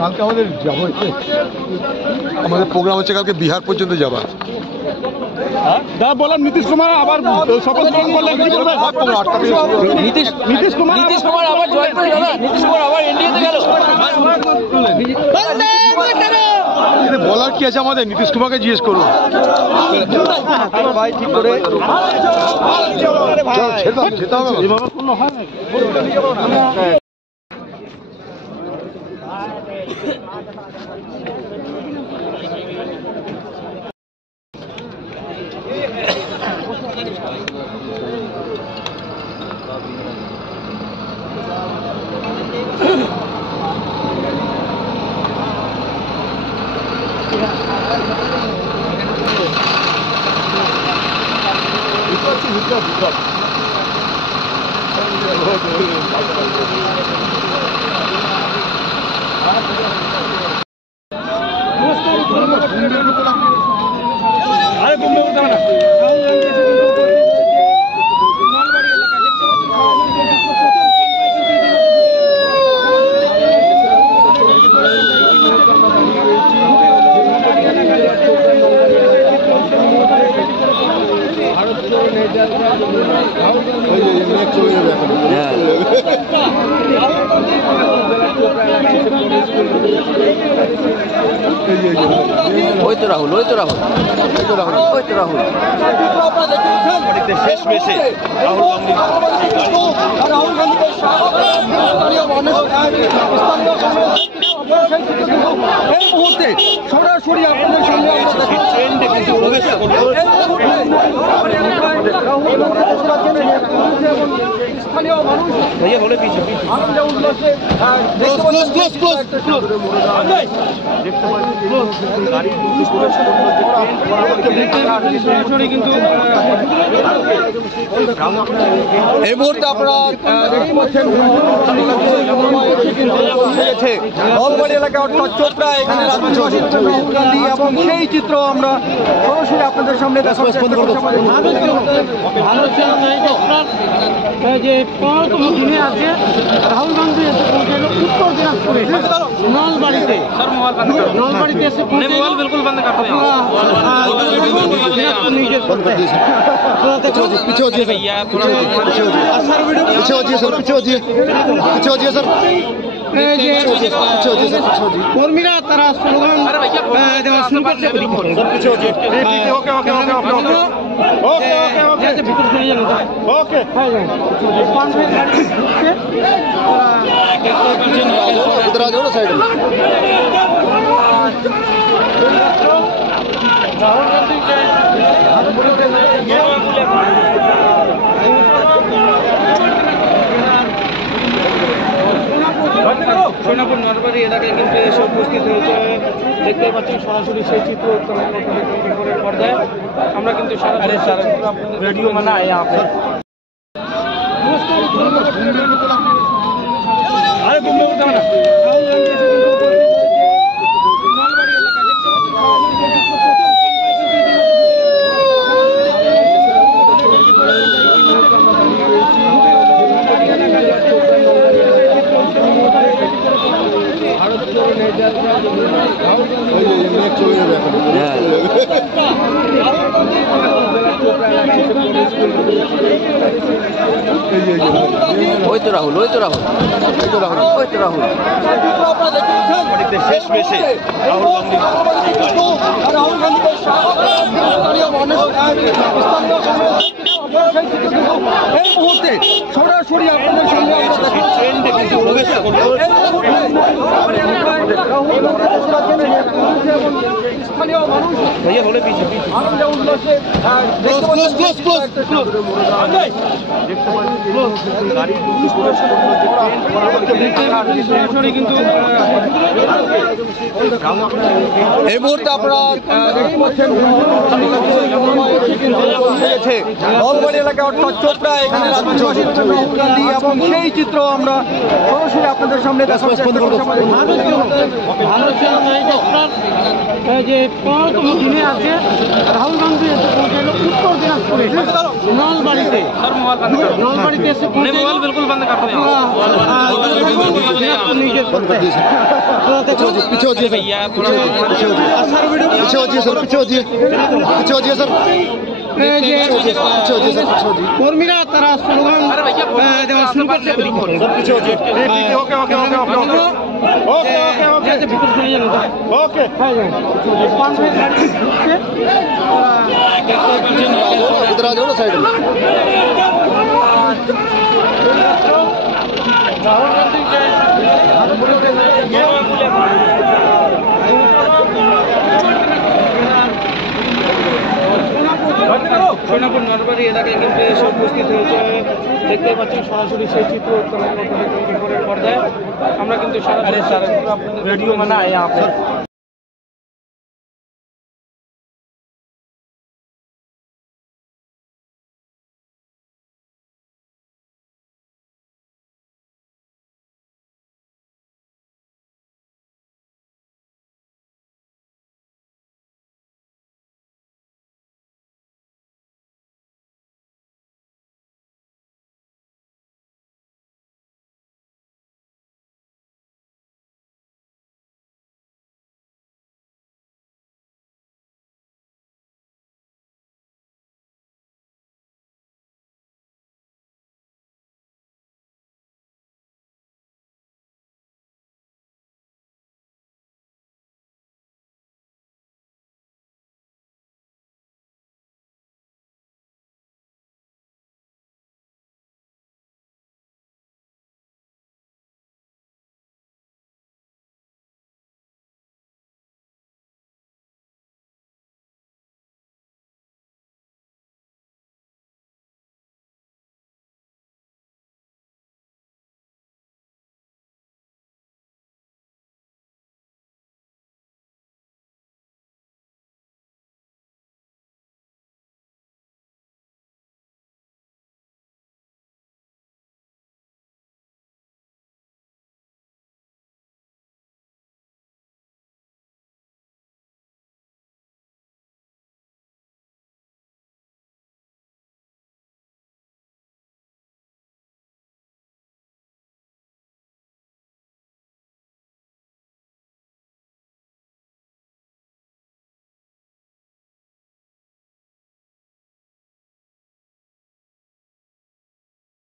কালকে আমাদের প্রোগ্রাম হচ্ছে কালকে বিহার পর্যন্ত যাবার। দাদা বললাম নীতিশ কুমার আবার শপথ গ্রহণ করলেন, নীতিশ কুমার আবার জয় করে দাদা, নীতিশ কুমার আবার এনডিএতে গেল। বলার কি আছে আমাদের? নীতিশ কুমারকে জিজ্ঞেস করুন। ভাই ঠিক করে যেতে হবে। রাহুল শেষ মেশে রাহুল গান্ধী এই মুহূর্তে সরাসরি আপনাদের সামনে স্থানীয় মানুষ এই মুহূর্তে আপনারা দেখতে পাচ্ছেন নলবাড়ি এলাকা অর্থাৎ চোপড়া, এখানে রাহুল গান্ধী এবং সেই চিত্র আমরা সরাসরি আপনাদের সামনে দেখার চেষ্টা করছি। যে 15তম দিনে আছে রাহুল গান্ধী এসে পৌঁছাল উত্তর দিনাজপুরে নলবাড়িতে। নলবাড়িতে এসে বিলকুল বন্ধ কর্মীরা তারা স্লোগান দেওয়া শুরু করছে। সোনাপুর নলবাড়ি এলাকায় কিন্তু এসে উপস্থিত হয়েছে, দেখতে পাচ্ছেন সরাসরি সেই চিত্র পর্দায়। আমরা কিন্তু রেডিও মানে রাহুল শেষ মেশে রাহুল গান্ধী এই মুহূর্তে সরাসরি আপনাদের সামনে স্থানীয় মানুষ এই মুহূর্তে আপনারা দেখতে পাচ্ছেন নলবাড়ি এলাকা অর্থাৎ চোপড়া, এখানে রাহুল গান্ধী এবং সেই চিত্র আমরা সরাসরি আপনাদের সামনে দেখার চেষ্টা করছি। যে 15তম দিনে আছে রাহুল গান্ধী এসে পৌঁছালো উত্তর দিনাজপুরে নলবাড়িতে। নলবাড়িতে এসে পৌঁছালো বিলকুল বন্ধ করতে पीछे होजिए भैया, पीछे होजिए सर, पीछे होजिए, पीछे होजिए सर, কর্মীরা তারা স্লোগান দেওয়া শুরু করছে। पीछे होजिए, okay okay okay okay okay ভিতর শুনে যান ओके इधर आ जाओ ना साइड में। সোনাপুর নরবাড়ি এলাকায় কিন্তু এসে উপস্থিত হয়েছে। দেখতে পাচ্ছেন সরাসরি সেই চিত্র উত্তোলন পর্দায় আমরা কিন্তু সরাসরি ভিডিও বানাই